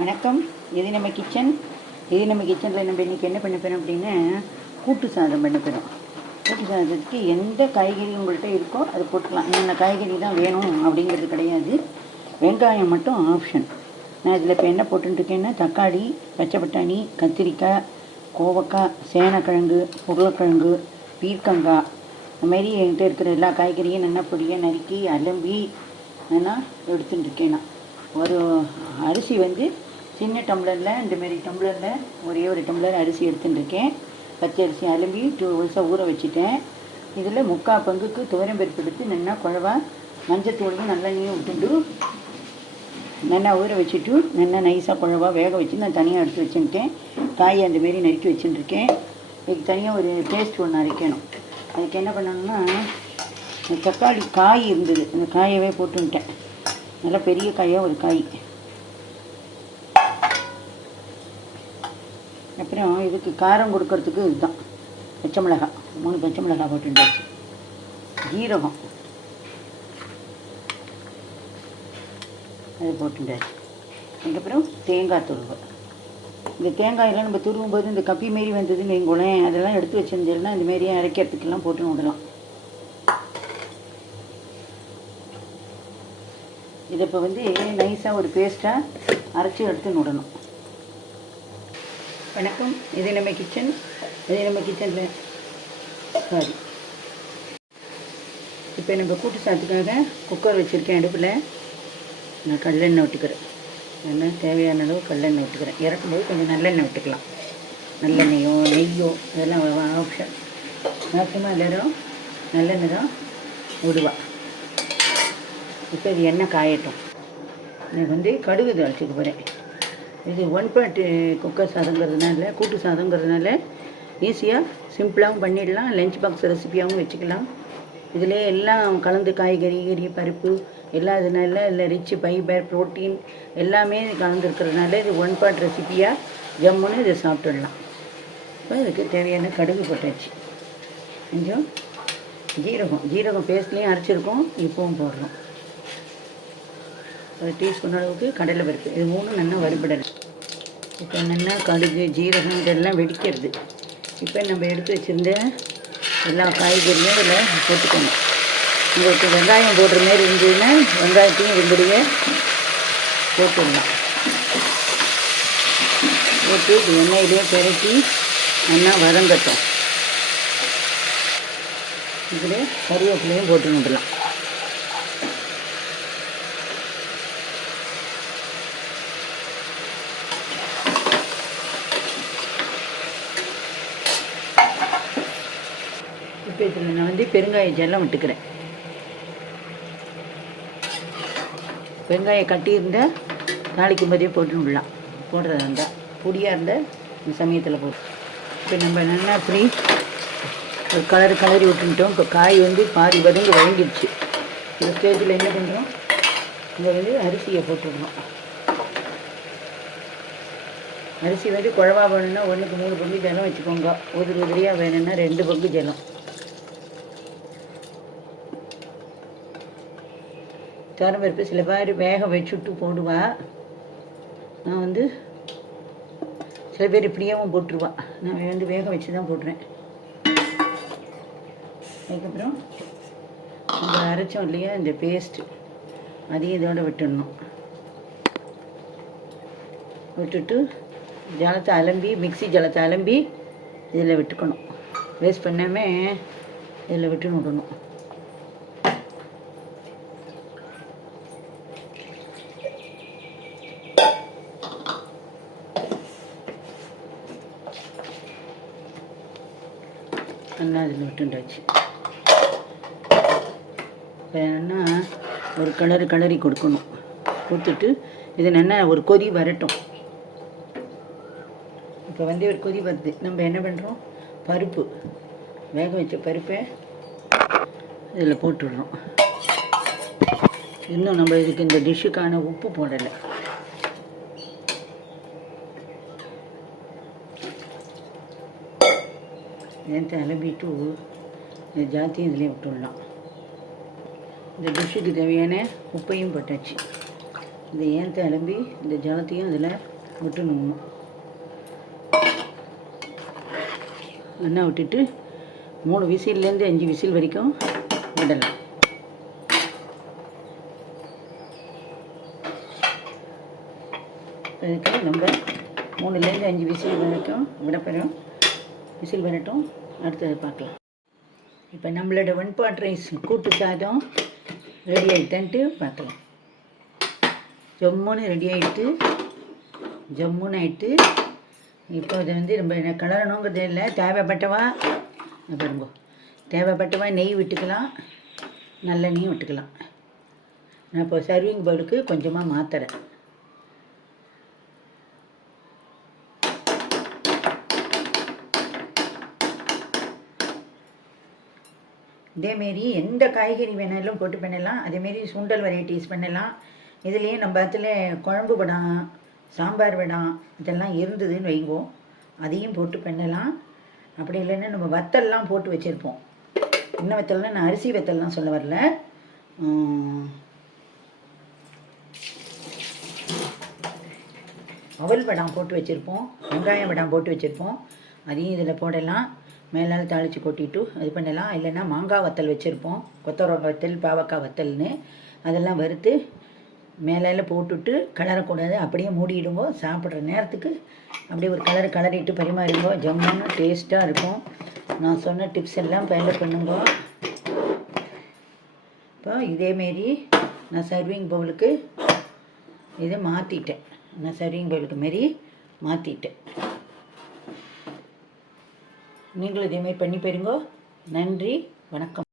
வணக்கம். இது நம்ம கிச்சன். நம்ம கிச்சனில் நம்ம இன்றைக்கி என்ன பண்ண போகிறோம் அப்படின்னா, கூட்டு சாதம் பண்ண போகிறோம். கூட்டு சாதத்துக்கு எந்த காய்கறி உங்கள்கிட்ட இருக்கோ அது போட்டுக்கலாம். என்னென்ன காய்கறி தான் வேணும் அப்படிங்கிறது கிடையாது. வெங்காயம் மட்டும் ஆப்ஷன். நான் இதில் இப்போ என்ன போட்டுருக்கேன்னா, தக்காளி, பச்சை பட்டாணி, கத்திரிக்காய், கோவக்காய், சேனக்கிழங்கு, உருளைக்கிழங்கு, பீர்க்கங்காய், இந்தமாரி என்கிட்ட இருக்கிற எல்லா காய்கறியும் நல்லா பொடியாக நறுக்கி அலம்பி நான் எடுத்துட்டுருக்கேன். நான் ஒரு அரிசி சின்ன டம்ளரில் இந்தமாரி டம்ளரில் ஒரு டம்ளர் அரிசி எடுத்துட்டுருக்கேன். பச்சை அரிசி அலம்பி 2 hours ஊற வச்சுட்டேன். இதில் 3/4 பங்குக்கு துவரம்பருப்பு எடுத்து நல்லா குழவா மஞ்சத்தூளையும் நல்லெண்ணையும் விட்டுட்டு நல்லா ஊற வச்சுட்டு நல்லா நைஸாக குழவா வேக வச்சு நான் தனியாக எடுத்து வச்சுட்டேன். காயை அந்தமாரி நறுக்கி வச்சுட்டுருக்கேன். இதுக்கு தனியாக ஒரு பேஸ்ட் ஒன்று அரைக்கணும். அதுக்கு என்ன பண்ணணும்னா, தக்காளி காய் இருந்தது, அந்த காயவே போட்டுவிட்டேன். நல்லா பெரிய காயாக ஒரு காய். அப்புறம் இதுக்கு காரம் கொடுக்கறதுக்கு இதுதான் பச்சை மிளகாய், 3 பச்சை மிளகாய் போட்டுட்டாச்சு. ஜீரகம் அது போட்டுட்டாச்சு. அதுக்கப்புறம் தேங்காய் துருவு. இந்த தேங்காயெல்லாம் நம்ம துருவும் போது இந்த கப்பி மாரி வந்ததுன்னு வைங்களேன், அதெல்லாம் எடுத்து வச்சுருந்தேன்னா இந்தமாரியே அரைக்கிறதுக்கெல்லாம் போட்டு விடலாம். இதை இப்போ நைஸாக ஒரு பேஸ்ட்டாக அரைச்சி எடுத்து விடணும். வணக்கம். இது நம்ம கிச்சன். கிச்சனில் சாரி, இப்போ நம்ம கூட்டு சாதத்துக்காக குக்கர் வச்சுருக்கேன். அடுப்பில் நான் கடலெண்ணெய் விட்டுக்கிறேன். எண்ணெய் தேவையான அளவு கடலெண்ணெய் விட்டுக்கிறேன். இறக்கும்போது கொஞ்சம் நல்லெண்ணெய் விட்டுக்கலாம். நல்லெண்ணெயோ நெய்யோ அதெல்லாம் ஆப்ஷன். மேக்ஸிமம் எல்லோரும் நல்லெண்ணெய் தான் விடுவா. இப்போ இது எண்ணெய் காயட்டும். நான் கடுகு தாளிச்சுக்க போகிறேன். இது 1 part குக்கர் சாதங்கிறதுனால, கூட்டு சாதங்கிறதுனால ஈஸியாக சிம்பிளாகவும் பண்ணிடலாம். லஞ்ச் பாக்ஸ் ரெசிப்பியாகவும் வச்சுக்கலாம். இதில் எல்லாம் கலந்து காய்கறி பருப்பு எல்லாம் இதனால இல்லை ரிச் ஃபைபர் ப்ரோட்டீன் எல்லாமே கலந்துருக்கிறதுனால இது 1 part ரெசிப்பியாக ஜம்முன்னு இதை சாப்பிட்டுடலாம். இப்போ இதுக்கு தேவையான கடுகு போட்டாச்சு. கொஞ்சம் ஜீரகம் பேஸ்ட்லேயும் அரைச்சிருக்கோம், இப்போவும் போடுறோம். ஒரு டீஸ்பூன் அளவுக்கு கடலை பருப்பு. இது 3 நல்லா வறுபடணும். இப்போ நல்லா கடுகு ஜீரகம் இதெல்லாம் வெடிக்கிறது. இப்போ நம்ம எடுத்து வச்சுருந்த எல்லா காய்கறியும் இதில் போட்டுக்கணும். உங்களுக்கு வெங்காயம் போடுற மாரி இருந்ததுன்னா வெங்காயத்தையும் ரெண்டுடைய போட்டுடலாம். போட்டு இது எண்ணெயிலே பெரட்டி நல்லா வதங்கட்டும். இதில் கருவேப்பிலையும் போட்டு விடலாம். இப்போ இதில் நான் பெருங்காய ஜெல்லம் விட்டுக்கிறேன். வெங்காயம் கட்டியிருந்தால் தாளிக்கும் போதே போட்டு விடலாம். போடுறதா இருந்தால் பொடியாக இருந்தால் இந்த சமயத்தில் போட்டு. இப்போ நம்ம நல்லா ஃப்ரீ ஒரு கலரி விட்டுட்டோம். இப்போ காய் பாதி வதங்கிடுச்சு. இந்த ஸ்டேஜில் என்ன பண்ணுறோம், இங்கே அரிசியை போட்டுவிடணும். அரிசி குழவா வேணும்னா 1க்கு 3 பங்கு ஜலம் வச்சுக்கோங்க. உதிரியாக வேணும்னா 2 பங்கு ஜலம். துவரம்பருப்பு சில பேர் வேக வச்சுட்டு போடுவா. நான் சில பேர் இப்படியாகவும் போட்டுருவா. நான் வேக வச்சு தான் போடுறேன். அதுக்கப்புறம் நம்ம அரைச்சோம் இல்லையா இந்த பேஸ்ட்டு, அதையும் இதோட விட்டுடணும். விட்டுட்டு ஜலத்தை அலம்பி மிக்ஸி ஜலத்தை அலம்பி இதில் விட்டுக்கணும். வேஸ்ட் பண்ணாமல் இதில் விட்டுன்னு விடணும். நல்லா இதில் விட்டுண்டாச்சு. இப்போ என்னென்னா ஒரு கலரி கொடுக்கணும். கொடுத்துட்டு இது நல்லா ஒரு கொதி வரட்டும். இப்போ ஒரு கொதி வருது. நம்ம என்ன பண்ணுறோம், பருப்பு வேக வச்ச பருப்பை இதில் போட்டுடுறோம். இன்னும் நம்ம இதுக்கு இந்த டிஷ்ஷுக்கான உப்பு போடலை. இதை அலம்பிட்டு இந்த ஜாத்தியும் இதிலே விட்டுடலாம். இந்த டிஷ்ஷுக்கு தேவையான உப்பையும் போட்டாச்சு. இந்த ஏன் அலம்பி இந்த ஜலத்தையும் அதில் விட்டுணும். எண்ணெய் விட்டுட்டு 3 விசில்லேருந்து 5 விசில் வரைக்கும் விடலாம். அதுக்கு நம்ம 3லேருந்து 5 விசில் வரைக்கும் விடப்போகிறோம். விசில் வரட்டும், அடுத்தது பார்க்கலாம். இப்போ நம்மளோட 1 pot ரைஸ் கூட்டு சாதம் ரெடி ஆகிட்டான்ட்டு பார்க்கலாம். ஜம்முன்னு ரெடி ஆகிட்டு ஜம்முன்னு ஆகிட்டு இப்போ அதை நம்ம என்ன கலரணுங்கிறது இல்லை. தேவைப்பட்டவா பாருங்க, தேவைப்பட்டவா நெய் விட்டுக்கலாம், நல்லெண்ணெயும் விட்டுக்கலாம். நான் இப்போ சர்விங் பவுலுக்கு கொஞ்சமாக மாற்றுறேன். இதேமாரி எந்த காய்கறி வேணாலும் போட்டு பண்ணலாம். அதேமாரி சுண்டல் வெரைட்டிஸ் பண்ணலாம். இதுலேயே நம்ம அதில் குழம்பு வடம், சாம்பார் வடம் இதெல்லாம் இருந்ததுன்னு வைங்கோ, அதையும் போட்டு பண்ணலாம். அப்படி இல்லைன்னா நம்ம வத்தல்லாம் போட்டு வச்சுருப்போம். என்ன வத்தல்னா, நான் அரிசி வத்தல்லாம் சொல்ல வரல, அவல் வடம் போட்டு வச்சுருப்போம், வெங்காயம் வடம் போட்டு வச்சுருப்போம். அதையும் இதில் போடலாம். மேலால் தாளித்து கொட்டிட்டு இது பண்ணலாம். இல்லைன்னா மாங்காய் வத்தல் வச்சுருப்போம், கொத்தவரங்காய் வத்தல், பாவக்காய் வத்தல்னு அதெல்லாம் வறுத்து மேலால் போட்டுட்டு கலரக்கூடாது, அப்படியே மூடிடுங்கோ. சாப்பிட்ற நேரத்துக்கு அப்படியே ஒரு கலரிட்டு பரிமாறிங்கோ. ஜம்முன்னு டேஸ்ட்டாக இருக்கும். நான் சொன்ன டிப்ஸ் எல்லாம் ஃபாலோ பண்ணுங்க. இப்போ இதேமாரி நான் சர்விங் பவுலுக்கு இதை மாற்றிட்டேன். நான் சர்விங் பவுலுக்கு மாரி மாற்றிட்டேன். நீங்களும் இதேமாரி பண்ணி போயிருங்கோ. நன்றி, வணக்கம்.